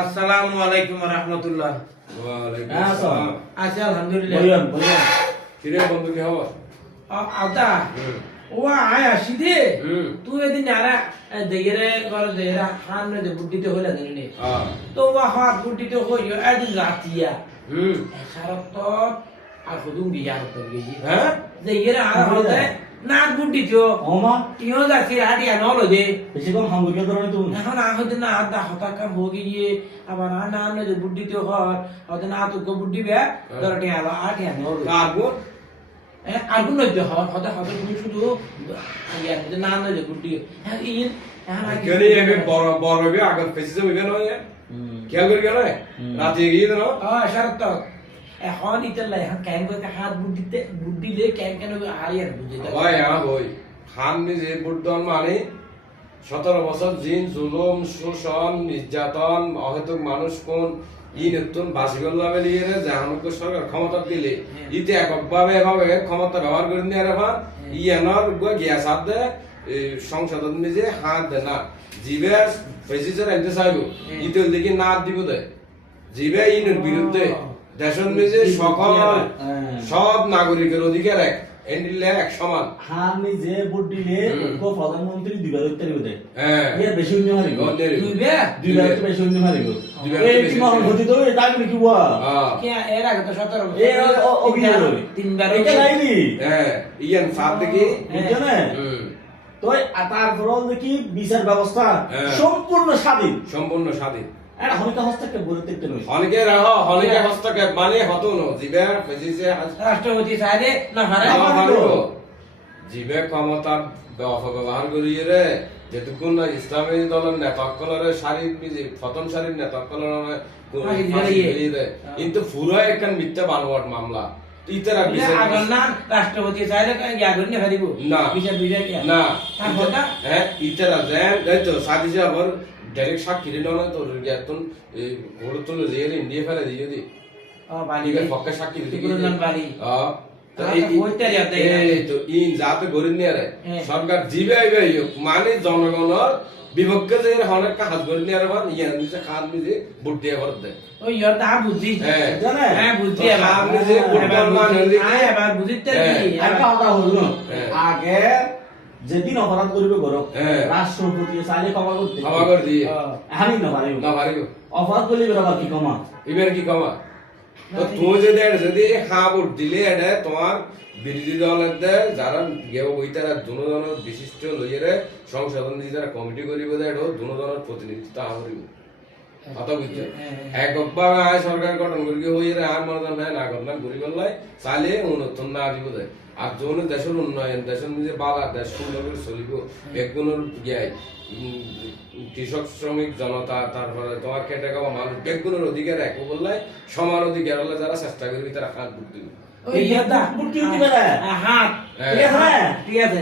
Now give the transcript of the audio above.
আসসালামু আলাইকুম ওয়া রাহমাতুল্লাহ। ওয়া আলাইকুম আসসালাম। আচ্ছা আলহামদুলিল্লাহ। বলেন কিরে বন্ধু কি খবর? আওতা ও আয় আসি দে তুই এদিন আরা দেগেরে করে দেরা খান নে বুদ্ধিতে হইলা দিনে তো ওয়া হাত বুদ্ধিতে হইও এদিন রাতিয়া খারাপ তো আর হুদুম গিয়া তো গিয়ে হ্যাঁ দেগেরে আর হতে না বুদ্ধিতো ওমা টিও যাচ্ছে হাটিয়া নলো দে বেশি কম হামগুকে ধরে তুমি এখন আহতে না আদা হতা কাম হোগি গিয়ে আবার না না যে বুদ্ধিতে হয় হতে না তো বুদ্ধি বে দরটি আলো আটিয়া নলো আগুন আগুন নইতে হয় হতে হতে তুমি শুধু ইয়া যে না না যে বুদ্ধি হ্যাঁ ইন কেনে এবে বড় বড় হবে আগত ফেসিছে হইবে না খেয়াল করে গেল রাতে গিয়ে না শরত এখন ইতাল্লা এখন কেন করে হাত বুদ্ধিতে বুদ্ধি দিয়ে কেন কেন আরিয়ার বুঝিতে ভাই হই খান নিজে বুদ্ধন মানে 17 বছর জিন জুলুম শোষণ নির্যাতন অহেতুক মানুষ কোন ই নতুন বাসিগল্লা বেলিয়ে জাহানুকে সরকার ক্ষমতা দিলে ইতে এককভাবে এভাবে ক্ষমতা ব্যবহার করে নিয়ে রাখা ই এনর গিয়া সাথ দে সংসদ নিজে হাত দে না জিবে ফেসিসের এনতে চাইব ইতে দেখি না দিব দে জিবে ইনের বিরুদ্ধে দেশের নিজে সকল সব নাগরিকের অধিকার এক এন্ডিলে এক সমান হামি যে ভোট দিলে কো প্রধানমন্ত্রী দিবার উত্তর দিবে হ্যাঁ এর বেশি উন্নতি হারিব দুইবে দিবার তো বেশি উন্নতি হারিব এই কি মহল হতে তো এটা কি বুয়া কে এর আগে তো 17 এ অভিযোগ তিনবার এটা নাইনি হ্যাঁ ইয়ান সাথ দেখি বুঝছো না তো তারপর দেখি বিচার ব্যবস্থা সম্পূর্ণ স্বাধীন সম্পূর্ণ স্বাধীন এটা হনিকা হস্তক্ষেপ বলতে একটু নয় অনেকে রাহ অনেকে হস্তক্ষেপ মানে হতো না জিবে ফেসিসে রাষ্ট্রপতি সাইডে না হারে জিবে ক্ষমতা অপব্যবহার করিয়ে রে যেটুকুন না ইসলামী দলের নেতাকলরে শারীর মিজি প্রথম শারীর নেতাকলর কিন্তু পুরো একখান মিথ্যা বানোয়াট মামলা ইতারা বিচার আগর না রাষ্ট্রপতি সাইডে ইয়া গন্নে হারিব না বিচার বিচার ইয়া না তারপরটা হ্যাঁ ইতারা দেন এই তো সাদিজা আবার ডাইরেক্ট সাক্ষী দিল না তো রিয়াতুন ঘোড় তুলে দিয়ে ইন্ডিয়া ফেলে দিয়ে দি ও বাড়ি ইবের পক্ষে সাক্ষী দিতে গুরুজন বাড়ি সরকার জিবে আইবে মানে জনগণের বিপক্ষে যে অনেক কাজ করে নিয়ে আর ইয়ে নিজে খান নিজে ভোট দিয়ে ভোট দেয় ওই ইয়া বুঝি জানে হ্যাঁ বুঝি খান নিজে ভোট দেওয়ার মানে এবার বুঝিতে আর কথা হলো আগে যেদিন অপরাধ করিবে গরক রাষ্ট্রপতি চাইলে ক্ষমা করে দিয়ে আমি না পারিব অপরাধ করলে আবার কি ক্ষমা এবার কি ক্ষমা তো তুমি যদি হ্যাঁ ভোট দিলে এটা তোমার বিরোধী দলের যারা গেও ওই তারা দুজনের বিশিষ্ট লইয়ে সংশোধন দিয়ে যারা কমিটি করিব এটা দুজনের প্রতিনিধিত্ব করিব কথা বুঝছো এককভাবে আয় সরকার গঠন করি হইয়ে আর মনে হয় না করলাম গরিব চাইলে উন্নতন না দিব দেয় আর যৌন দেশের উন্নয়ন দেশের নিজে বালা দেশ সুন্দর করে চলিব বেগুনের জ্ঞায় কৃষক শ্রমিক জনতা তারপরে তোমার খেটে খাওয়া মানুষ বেগুনের অধিকার এক বললে সমান অধিকার হলে যারা চেষ্টা করবি তারা হাত বুট দিবে বুট কি দিবে না হাত ঠিক আছে ঠিক আছে